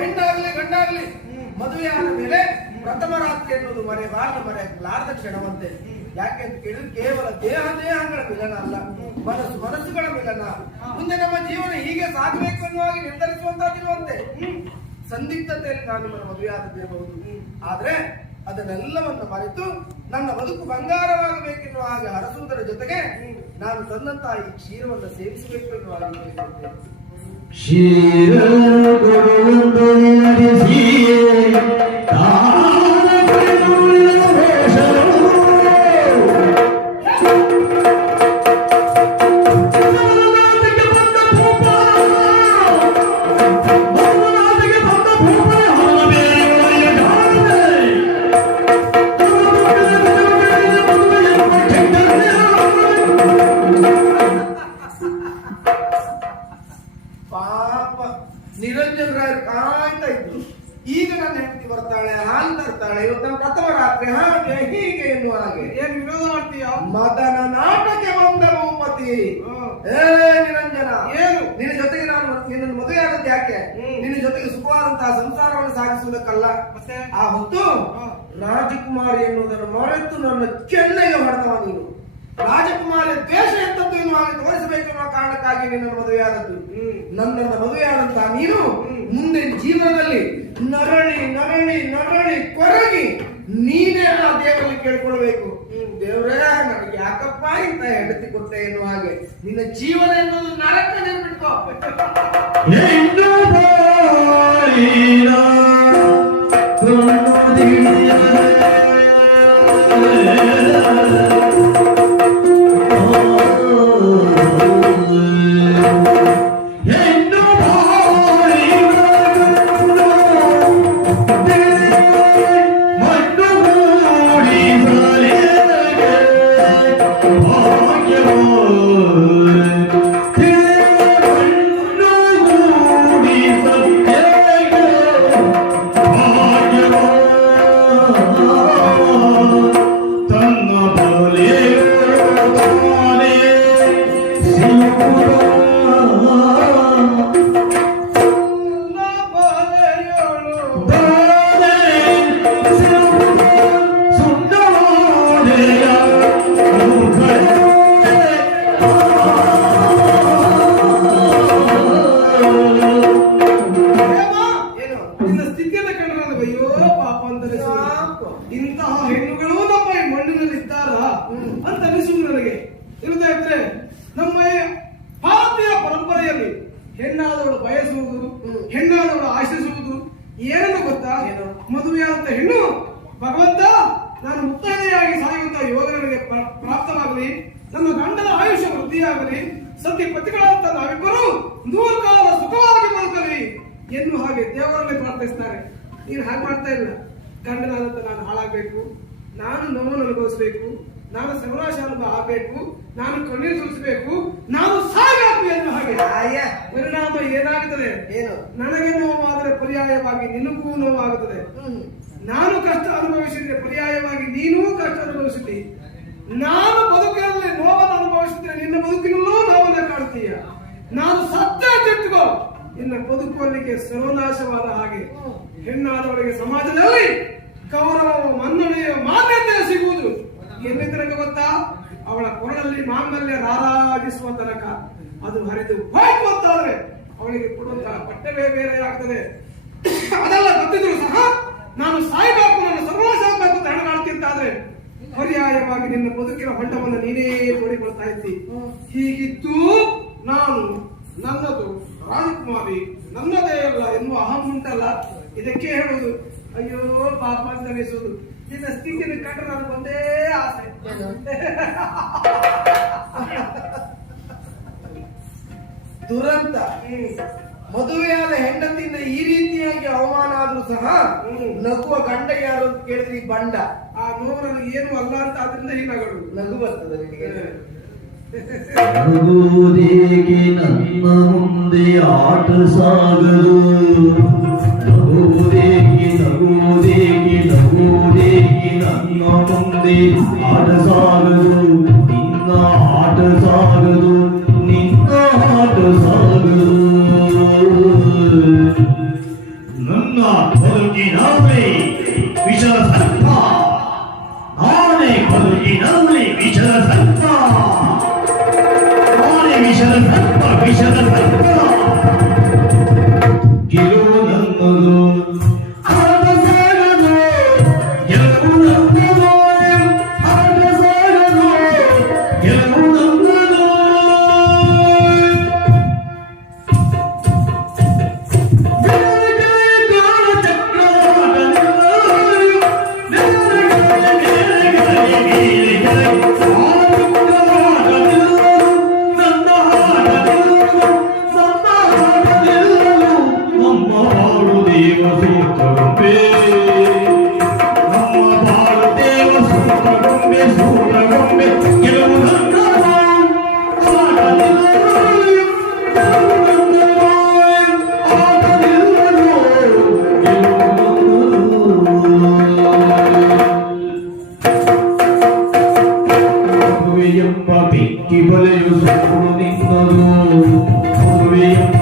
ಹೆಣ್ಣಾಗ್ಲಿ, ಗಂಡಾಗ್ಲಿ ಮದುವೆ ಆದ ಮೇಲೆ ಪ್ರಥಮ ರಾತ್ರಿ ಎನ್ನುವುದು ಮರೆಬಾರದು ಮರೆಯಲಾರದ ಕ್ಷಣವಂತೆ. ಯಾಕೆ ಅಂತ ಕೇಳಿದ್ರೆ ಕೇವಲ ದೇಹ ದೇಹಗಳ ಮಿಲನ ಅಲ್ಲ, ಮನಸ್ಸು ಮಿಲನ. ಮುಂದೆ ನಮ್ಮ ಜೀವನ ಹೀಗೆ ಸಾಗಬೇಕು ಎನ್ನುವಾಗಿ ನಿರ್ಧರಿಸುವಂತಾಗಿರುವಂತೆ ಸಂದಿಗ್ಧತೆಯಲ್ಲಿ ನಾನು ನಿಮ್ಮನ್ನು ಮದುವೆ ಆದದ್ದೇಬಹುದು ಆದ್ರೆ ಅದನ್ನೆಲ್ಲವನ್ನು ಮರೆತು ನನ್ನ ಬದುಕು ಬಂಗಾರವಾಗಬೇಕೆನ್ನುವ ಹಾಗೆ ಹರಸುವುದರ ಜೊತೆಗೆ ನಾನು ತನ್ನಂತಹ ಈ ಕ್ಷೀರವನ್ನು ಸೇವಿಸಬೇಕು ಎನ್ನುವ ಹಾಗೆ ಕೇಳಿಕೊಳ್ಳುತ್ತೇನೆ. ಕ್ಷೀರ ತರ್ತಾಳೆ ಇವತ್ತು ನನ್ನ ಪ್ರಥಮ ರಾತ್ರಿ. ಹಾಗೆ ಹೀಗೆ ಎನ್ನುವ ಹಾಗೆ. ಏನ್ ವಿರೋಧ ಮಾಡ್ತೀಯ? ಮದನ ನಾಟಕ ಬಂದ ಭೂಪತಿ. ಏ ನಿರಂಜನ. ಏನು? ನಿನ್ನ ಜೊತೆಗೆ ನಾನು ನಿನ್ನನ್ನು ಮದುವೆ ಆದದ್ದು ಯಾಕೆ. ನಿನ್ನ ಜೊತೆಗೆ ಸುಖವಾದಂತಹ ಸಂಸಾರವನ್ನು ಸಾಗಿಸುವುದಕ್ಕಲ್ಲ. ಆ ಹೊತ್ತು. ರಾಜಕುಮಾರಿ ಎನ್ನುವುದನ್ನು ಮರೆತು ನನ್ನ ಕೆನ್ನೆಗೆ ಹೊಡೆದವ ನೀನು. ರಾಜಕುಮಾರಿ ದ್ವೇಷ ಎಂತದ್ದು ಇನ್ನು ಹಾಗೆ ತೋರಿಸಬೇಕು ಎನ್ನುವ ಕಾರಣಕ್ಕಾಗಿ ನಿನ್ನನ್ನು ಮದುವೆಯಾದದ್ದು ಆದದ್ದು. ನನ್ನನ್ನು ಮದುವೆಯಾದಂತಹ ನೀನು ಮುಂದಿನ ಮುಂದೆ ಜೀವನದಲ್ಲಿ ನರಳಿ ನರಳಿ ನರಳಿ ಕೊರಗಿ ನೀನೇ ಆ ದೇವರಲ್ಲಿ ಕೇಳ್ಕೊಳ್ಬೇಕು. ದೇವರೇ, ನನಗೆ ಯಾಕಪ್ಪ ಇಂತ ಹೆಂಡತಿ ಕೊಟ್ಟೆ ಎನ್ನುವ ಹಾಗೆ. ನಿನ್ನ ಜೀವನ ಎನ್ನುವುದು ನರಕ ನೆನ್ಬಿಟ್ಕೋ ಬಾಳಿನ ಗೊತ್ತಾ? ಮದುವೆಯಾದಂತ ಹೆಣ್ಣು ಭಗವಂತ ನಾನು ಮುತ್ತೈದೆಯಾಗಿ ಸಾಯುವಂತ ಯೋಗನಿಗೆ ಪ್ರಾಪ್ತವಾಗಲಿ ನನ್ನ ಗಂಡನ ಆಯುಷ್ಯ ವೃದ್ಧಿಯಾಗಲಿ ಸತ್ಯ ಪತಿಗಳಂತ ನಾವಿಬ್ಬರು ನೂರು ಕಾಲ ಸುಖವಾಗಿ ಬದುಕಲಿ ಎನ್ನು ಹಾಗೆ ದೇವರಲ್ಲಿ ಪ್ರಾರ್ಥಿಸ್ತಾರೆ. ನೀನು ಹಾಗೆ ಮಾಡ್ತಾ ಇಲ್ಲ. ಗಂಡನಾದಂತ ನಾನು ಹಾಳಾಗಬೇಕು. ನಾನು ನೋವನ್ನು ಅನುಭವಿಸಬೇಕು. ನಾನು ಸರ್ವನಾಶ ಅನುಭವ ಆಗಬೇಕು. ನಾನು ಕಣ್ಣೀರು ಸುರಿಸಬೇಕು. ನಾನು ಸಾಯಬೇಕು ಎನ್ನುವ ಹಾಗೆ. ಪರಿಣಾಮ ಏನಾಗುತ್ತದೆ? ಏನು? ನನಗೆ ನೋವಾದರೆ ಪರ್ಯಾಯವಾಗಿ ನಿನಗೂ ನೋವಾಗುತ್ತದೆ. ನಾನು ಕಷ್ಟ ಅನುಭವಿಸಿದ್ರೆ ಪರ್ಯಾಯವಾಗಿ ನೀನೂ ಕಷ್ಟ ಅನುಭವಿಸಿದ್ದಿ ನಾನು ಬದುಕಿನಲ್ಲಿ ನೋವನ್ನು ಅನುಭವಿಸಿದ್ರೆ ನಿನ್ನ ಬದುಕಿನಲ್ಲೂ ನೋವನ್ನ ಕಾಣ್ತೀಯ ನಾನು ಸತ್ತ ತಿಟ್ಟುಕೋ ನಿನ್ನ ಬದುಕುವಲ್ಲಿಗೆ ಸರ್ವನಾಶವಾದ ಹಾಗೆ. ಹೆಣ್ಣಾದವರಿಗೆ ಸಮಾಜದಲ್ಲಿ ಗೌರವ ಮನ್ನಣೆಯ ಮಾನ್ಯತೆ ಸಿಗುವುದು. ಎಲ್ಲಿ ತನಕ ಗೊತ್ತಾ? ಅವಳ ಕೊರಳಲ್ಲಿ ಮಾಂಗಲ್ಯ ರಾರಾಜಿಸುವ ತನಕ ಅದು ಹರಿದು ಹೋಯ್ತು ಅಂತಾದ್ರೆ ಅವಳಿಗೆ ಕೊಡುವಂತಹ ಪಟ್ಟವೇ ಬೇರೆ ಆಗ್ತದೆ. ಅದೆಲ್ಲ ಗೊತ್ತಿದ್ರು ಸಹ ನಾನು ಸಾಯ್ಬೇಕು ನನ್ನ ಸರ್ವನಾಶ ಆಗ್ಬೇಕು ಅಂತ ಹೆಣಗಾಡ್ತಿದ್ದಾದ್ರೆ ಪರ್ಯಾಯವಾಗಿ ನಿನ್ನ ಬದುಕಿನ ಹೊಂಡವನ್ನು ನೀನೇ ಕೊಡಿಕೊಳ್ತಾ ಇದ್ದಿ. ಹೀಗಿದ್ದು ನಾನು ನನ್ನದು ರಾಜಕುಮಾರಿ, ನನ್ನದೇ ಅಲ್ಲ ಎನ್ನುವ ಅಹಂ ಉಂಟಲ್ಲ? ಇದಕ್ಕೆ ಹೇಳುವುದು, ಅಯ್ಯೋ, ಪಾಪ ಅಂತ ಅನಿಸುವುದು ನಿನ್ನ ಸ್ಥಿತಿನ ಕಂಡ್ರೆ ನನಗೆ ಒಂದೇ ಆಸೆ. ದುರಂತ. ಮದುವೆಯಾದ ಹೆಂಡತಿಯಿಂದ ಈ ರೀತಿಯಾಗಿ ಅವಮಾನ ಆದ್ರೂ ಸಹ ಹ್ಮ್. ನಗುವ ಗಂಡ ಯಾರು ಅಂತ ಕೇಳಿದ್ರೆ ಈ ಬಂಡ. ಆ ನೋವು ನನಗೆ ಏನು ಅಲ್ಲ ಅಂತ ಅದರಿಂದ ಹೀನಾಗಳು ನಗು ಬರ್ತದೆ ನಿಮಗೆ ನಗುವುದೇಕೆ? ನನ್ನ ಮುಂದೆ ಆಟ ಸಾಗಲು. ನಗುವುದೇಕೆ பூமியும் பாபி கிபல யூசுப் பூமி நது பூமியும்